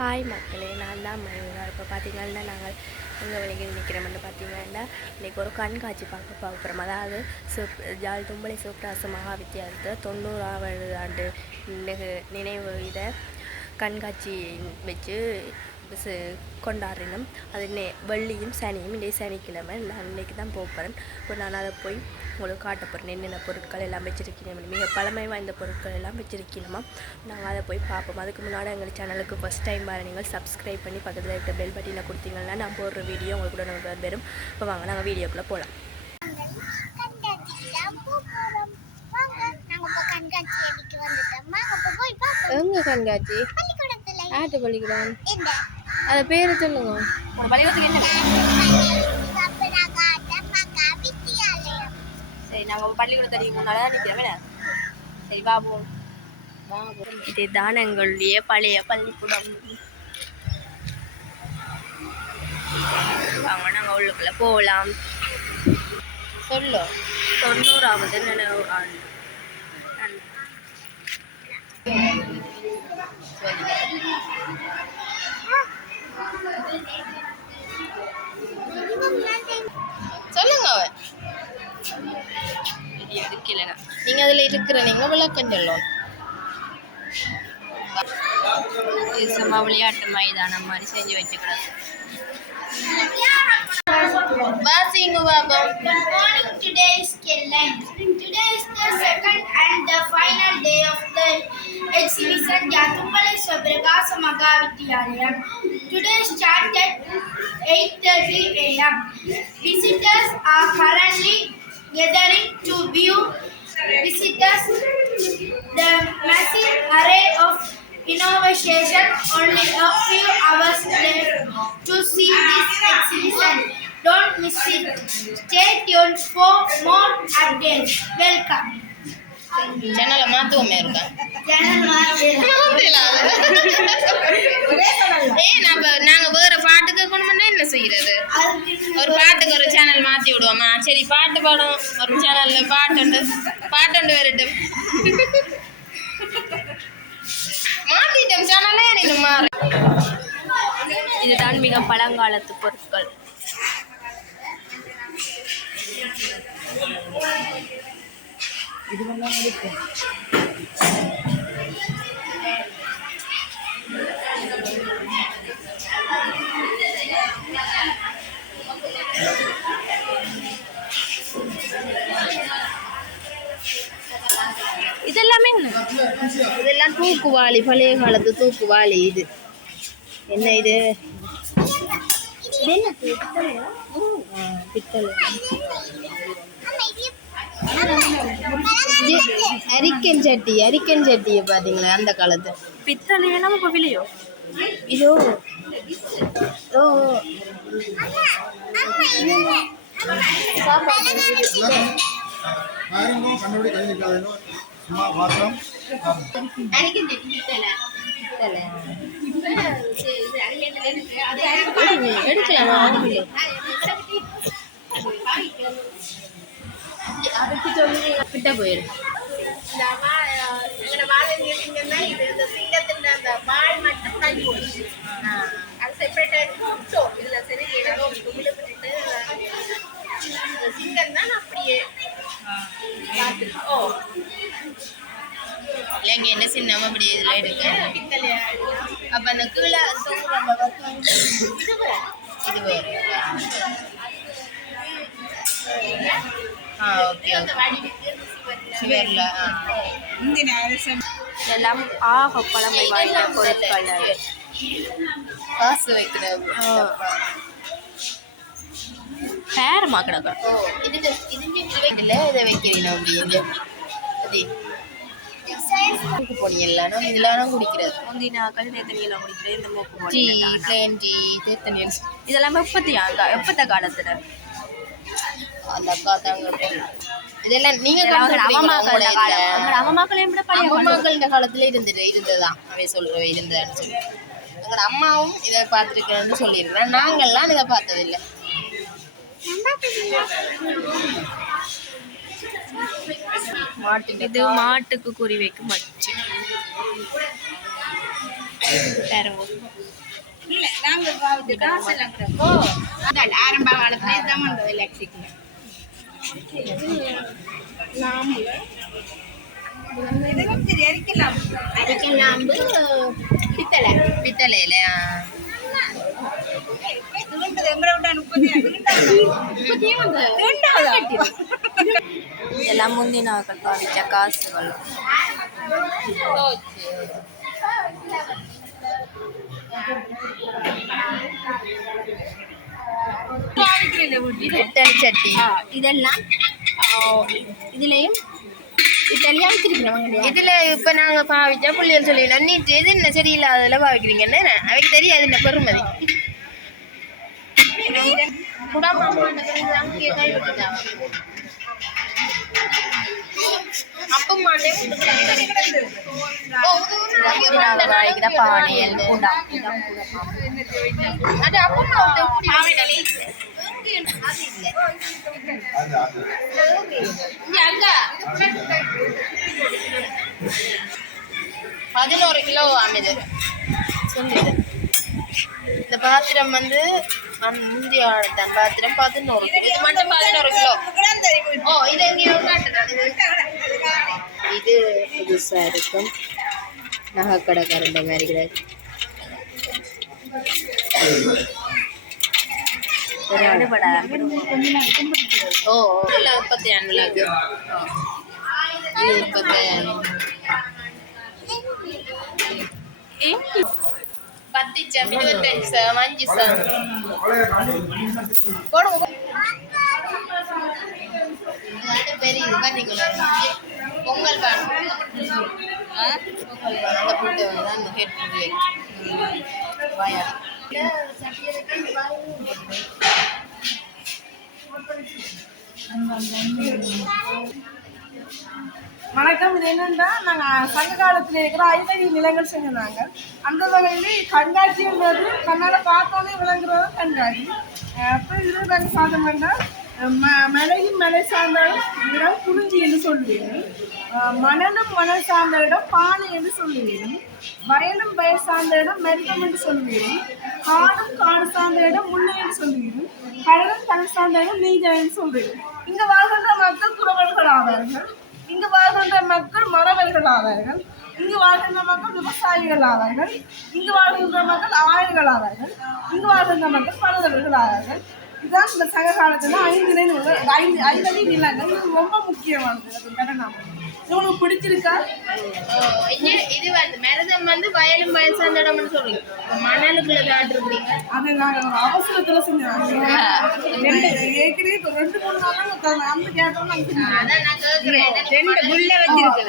Hi மக்களே, நான் தான் மயூரா. இப்போ பார்த்தீங்கன்னா நாங்கள் எங்கள் வழியில் நிற்கிறோம்னு பார்த்தீங்கன்னா இன்றைக்கி ஒரு கண்காட்சி பார்க்க போகிறோம். அதாவது ஜாழ் தும்பளை சிவபிராச மகா வித்தியாலயத்தில் 90வது ஆண்டு நினைவு இதை கண்காட்சி வச்சு கொண்டாடினோம். அது வெள்ளியும் சனியும் இன்றைய சனிக்கிழமை நான் இன்றைக்கி தான் போகிறேன். இப்போ நான் அதை போய் உங்களுக்கு காட்ட போகிறேன். என்னென்ன பொருட்கள் எல்லாம் வச்சுருக்கணும், மிக பழமை வாய்ந்த பொருட்கள் எல்லாம் வச்சுருக்கணுமா. நாங்கள் அதை போய் பார்ப்போம். அதுக்கு முன்னாடி எங்கள் சேனலுக்கு ஃபஸ்ட் டைம் வர நீங்கள் சப்ஸ்கிரைப் பண்ணி பக்கத்தில் இருக்க பெல் பட்டியில் கொடுத்தீங்கன்னா நான் போடுற வீடியோ உங்களுக்கு கூட நம்ம வரும். இப்போ வாங்க நாங்கள் வீடியோக்குள்ளே போகலாம். எங்கே கண்காட்சி? ஆட்டு பள்ளிக்கூடம். அது பேர் சொல்லுங்க. சரி, நாங்கள் பள்ளிக்கூடத்துக்கு முன்னாடி தான் நிற்கிறோம். சரி பாபு, இதுதான் எங்களுடைய பழைய பள்ளிக்கூடம். வாங்க நாங்கள் உள்ளுக்குள்ள போகலாம். சொல்லு 90வது நினைவு ஆண்டு. சொல்லுங்க. எடுக்கலங்க, நீங்க அதுல இருக்கிற நீங்க விளக்கம் சொல்லணும். இது சும்மா விளையாட்டு மைதானம் மாதிரி செஞ்சு வச்சுக்கிறாங்க. Good morning. Today is Kelland. Today is the second and the final day of the exhibition Jatumpalai Swabragasa Magavidyalayam. Today started 8:30 a.m. Visitors are currently gathering to view the massive array of innovation. Only a few hours left to see this exhibition. Don't miss it. Stay tuned for more updates. Welcome. சேனலை மாற்றுவோமே இருக்கா? நாங்கள் வேற பாட்டுக்கு கொண்டு என்ன செய்யறது? ஒரு பாட்டுக்கு ஒரு சேனல் மாற்றி விடுவோமா? சரி, பாட்டு பாடும் ஒரு சேனல்ல பாட்டு வரட்டும். மாற்றிட்டோம் சேனலே. நீங்க மாறு. இதுதான் மிக பழங்காலத்து பொருட்கள். இதெல்லாம் இருக்கு. இதெல்லாமே இதெல்லாம் தூக்குவாளி, பழைய காலத்து தூக்குவாளி. இது என்ன? இது பித்தளை. அரிக்கன் சட்டியை பார்த்தீங்களா? அந்த காலத்து பித்தளை நம்ம விலையோ இதோ. எடுக்கலாமா? அதுக்கு சொல்லி கிட்ட போயிடும். இல்லைங்க, என்ன சின்னம் அப்படி இதில் எடுக்க. அப்போ அந்த கீழே இது வேறு. ஓகே சிவரில் எல்லாம் ஆக பழமை வாய்ந்த பொருட்கள். காசு வைக்கிறது பேரமா கிடக்கு. இதை வைக்கிறீங்க அப்படி போனீங்கல்லாம் இதெல்லாம் குடிக்கிறது. முந்தினாக்கள் தேத்தனியெல்லாம் குடிக்கிறது. இந்த மூக்கு டீ, பிளேன் டீ, தேத்தனியல் இதெல்லாம் எப்பத்த காலத்துல அந்த அக்கா தாங்க. இதெல்லாம் நீங்க அம்மாக்கள் காலத்துல இருந்ததுதான் அவை சொல்றவை இருந்ததான்னு சொல்லி எங்களோட அம்மாவும் இதை பார்த்துருக்கேன்னு சொல்லியிருக்கிறேன். நாங்கள்லாம் இதை பார்த்ததில்லை. இது மாட்டுக்கு குறி வைக்கும் மச்சு. இல்லை நாங்கள் பாவிச்சு காசு இல்லாக்கிறப்போ ஆரம்ப காலத்துல தான் வந்தது எலக்ட்ரிக்கில் லாம்பு பித்தளையில எல்லாம் முந்தினாக்கள் பாவிச்ச காசுகள். இட்டலி சட்டி இதெல்லாம் இதுலயும் இட்டலியா வச்சிருக்கிறவங்க இதுல இப்ப நாங்க பாவிச்சா புள்ளியல் சொல்லிடலாம் நீட்டு எது என்ன சரியில்லாததுல பாவிக்கிறீங்கன்னு அவைக்கு தெரியாது என்ன பெருமதி பானையல் $11 கிலோ ஆகுது சொல்லுது இந்த பாத்திரம் வந்து முந்தைய தான் பாத்திரம் 11 கிலோ இது மட்டும் 11 கிலோ ஓ இது எங்கேயோ இது புதுசா இருக்கும் நகைக்கடைக்காரண்ட மாதிரி கிடையாது ஓ உற்பத்தியான விழாக்கு இது உற்பத்தியான பத்திச்சம் 25 சம் 5 சம் போடுங்க அது பெரிய பாத்தீங்களா பொங்கல் பான் பொங்கல் பான் அந்த போட்டு அந்த ஹெட் பண்ணி வாயா வணக்கம். இது என்னன்னா நாங்கள் சங்க காலத்தில் இருக்கிற 5 நிலங்கள் செஞ்சிருந்தாங்க. அந்த வகையில் கண்காட்சின்றது கண்ணால் பார்த்தோன்னே விளங்குறது கண்காட்சி. அப்புறம் இதில் நாங்கள் சாதம்னா மலையும் மலை சார்ந்த இடம் குறிஞ்சி என்று சொல்லுவீர்கள், மணலும் மணல் சார்ந்த இடம் பானை என்று சொல்லுவீர்கள், வயலும் வயல் சார்ந்த இடம் மருதம் என்று சொல்லுவீர்கள், காடும் காடு சார்ந்த இடம் முல்லை என்று சொல்லுவீர்கள், கடலும் கடல் சார்ந்த இடம் நீஜம் என்று சொல்லுவீர்கள். இங்கு வாழ்கின்ற மக்கள் குறவர்கள் ஆவார்கள், இங்கு வாழ்கின்ற மக்கள் மறவர்கள் ஆவார்கள், இங்கு வாழ்கின்ற மக்கள் விவசாயிகள் ஆவார்கள், இங்கு வாழ்கின்ற மக்கள் ஆயர்கள் ஆவார்கள், இங்கு வாழ்கின்ற மக்கள் பலதவர்கள் ஆவார்கள். இதுதான் இந்த சங்க காலத்தில் 5 நிலங்கள். இது ரொம்ப முக்கியமானது. கடனாம உங்களுக்கு பிடிச்சிருக்கா? இது வந்து மருதம் வந்து வயலும் வயல் சார்ந்த இடம்னு சொல்றீங்க, மணலுக்குள்ள தாண்டிருக்கீங்க. அது நாங்கள் ஒரு அவசரத்தில் செஞ்சோம். ஏற்கனவே 2-3 நாள் அந்த கேட்டோம்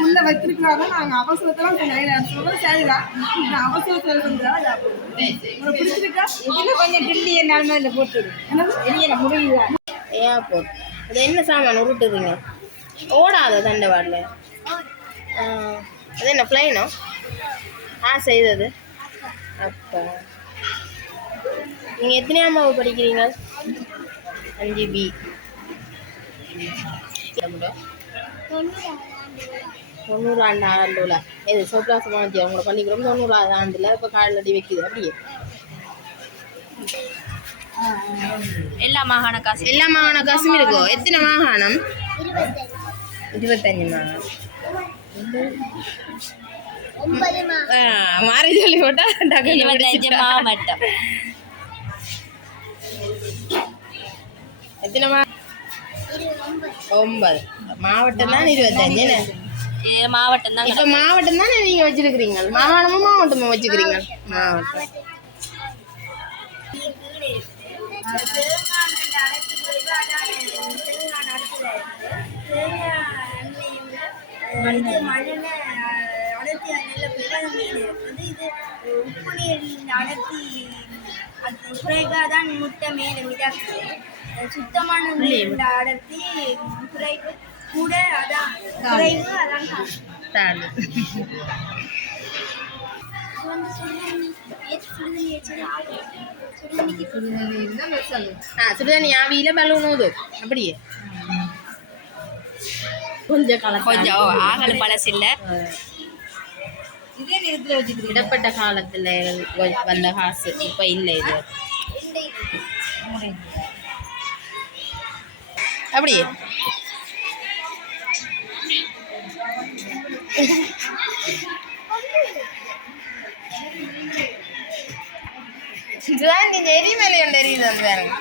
உள்ள வச்சிருக்கிறாங்க. நாங்கள் அவசரத்தெல்லாம் சொல்ல சரிதான், நான் அவசரத்தில் செஞ்சா உங்களுக்கு பிடிச்சிருக்கா? இதில் கொஞ்சம் டில்லி என்னாலுமே இதில் போட்டுரு என்ன முடியல. ஏர்போர்ட் அது என்ன சாமான் உருட்டுதுங்க ஓடாத தண்டவாடில் அது என்ன பிளைனோ செய்தது அப்போ நீங்கள் எத்தனையாம் வகுப்பு படிக்கிறீங்க? 5B 90ஆம் ஆண்டுல இது சோப்ராசமாச்சி அவங்கள பண்ணிக்கிறோம். 90ஆவது ஆண்டில் இப்போ காலடி வைக்குது. அப்படியே எல்லா மாகாண காசும் இருக்கோ? எத்தனை மாகாணம்? 25 மாகாணம். மாறி சொல்லி போட்டா 25 மாவட்டம். எத்தனை 9 மாவட்டம் தான் 25 மாவட்டம் தான். இப்போ மாவட்டம் தானே நீங்க வச்சிருக்கிறீங்க? மாவட்டமும் வச்சுக்கிறீங்க. மாவட்டம் அடர்த்தி நெல்லை இது உப்பு நீரின் அடர்த்தி அது குறைவாக தான் முட்டை மேலே மிதக்குது. சுத்தமான நீரின் அடர்த்தி குறைவு கூட, அதான் குறைவு, அதான் சுடுதண்ணி ஆவியில பலூனுது. அப்படியே கொஞ்சம் ஆகல பழசு இல்லை. இதே இதுல வச்சுக்கிறீங்க இடப்பட்ட காலத்துல வந்த காசு இப்ப இல்லை இது அப்படி இதுதான் நீங்க எரிமலை ஒன்று எரியுது வந்து பாருங்க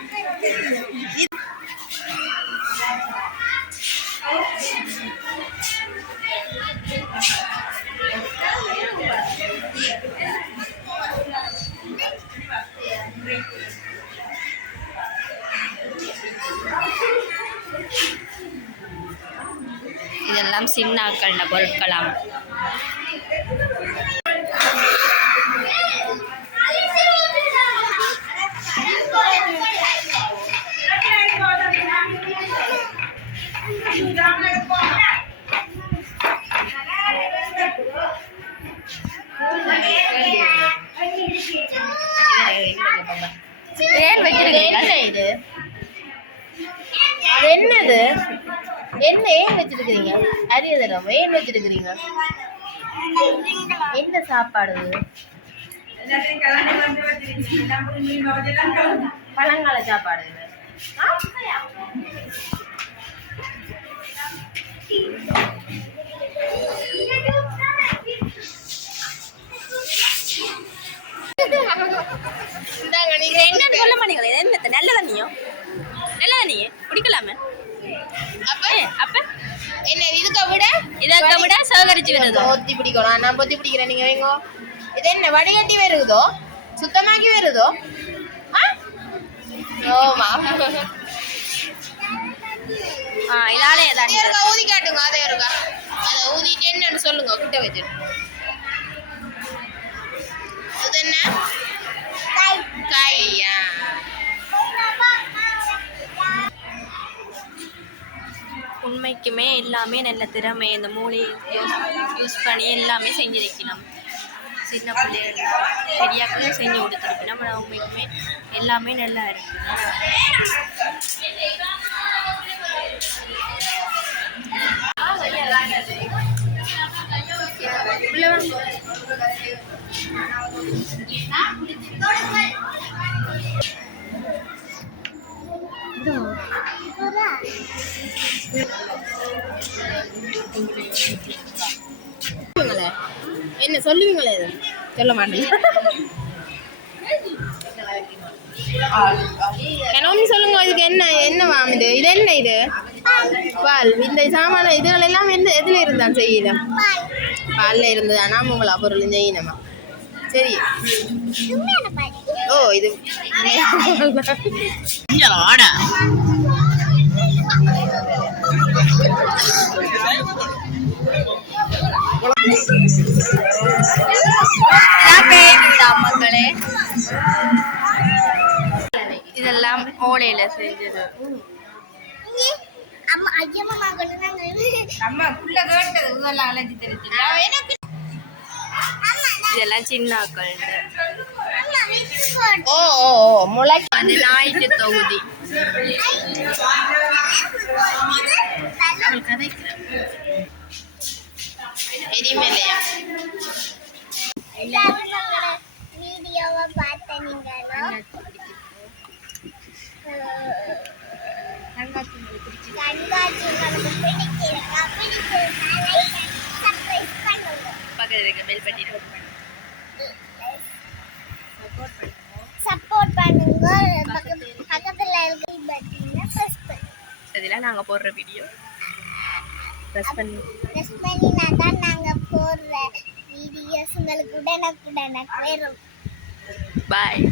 இதெல்லாம் சின்னாக்கள் பொருட்களாம் ஏன் வச்சிருக்கீங்க இது என்னது என்ன ஏன் வச்சிருக்கிறீங்க அரியதரம் ஏன் வச்சிருக்கிறீங்க என்ன சாப்பாடு பழங்கால சாப்பாடு நீங்க என்ன சொல்ல மாட்டீங்களே என்ன நல்ல தண்ணியோ நல்ல தண்ணியே குடிக்கலாமே அப்ப என்ன இதுக்க விட சேகரிச்சு வருது பொத்தி பிடிக்கணும் நான் பொத்தி பிடிக்கிறேன் நீங்க வைங்கோ இது என்ன வடிகட்டி வருதோ சுத்தமாக்கி வருதோ ஓமா இதாலே ஊதி காட்டுங்க அதை இருக்கா அதை ஊதிட்டு என்னன்னு சொல்லுங்க கிட்ட வச்சு அது என்ன காயா உண்மைக்குமே எல்லாமே நல்ல திறமை இந்த மூளையை யூஸ் பண்ணி எல்லாமே செஞ்சிருக்கணும் சின்ன பிள்ளைகள் பெரியாக்களும் செஞ்சு கொடுத்துருக்கணும் ஆனால் உண்மைக்குமே எல்லாமே நல்லா இருக்கு என்ன சொல்லுவீங்களே சொல்ல மாட்டேன் சொல்லுங்க இதுக்கு என்ன என்ன வாங்குது இது என்ன இது பால் இந்த சாமான இதுகள் எல்லாம் எதுல இருந்தான் செய்யல பால்ல இருந்ததானா உங்களா பொருள் செய்யணுமா சரி ஓ இது மக்களே இதெல்லாம் ஓலையில செஞ்சது இதெல்லாம் சின்னாக்கள் ஓ முளைக்கு அது ஞாயிற்று தொகுதி எரிமலையா வீடியோவை பார்த்த கண்காட்சி உங்களுக்கு பிடிச்சிருக்கா பக்கத்துல இருக்க பெல் பட்டின சப்போர்ட் பண்ணுங்க பக்கத்துல இருக்க பட்டனை பிரஸ் பண்ணுங்க இதெல்லாம் நாங்க போடுற வீடியோ பிரஸ் பண்ணினா தான் நாங்க போடுற வீடியோஸ் உங்களுக்கு உடனுக்குடனே வரும் பாய்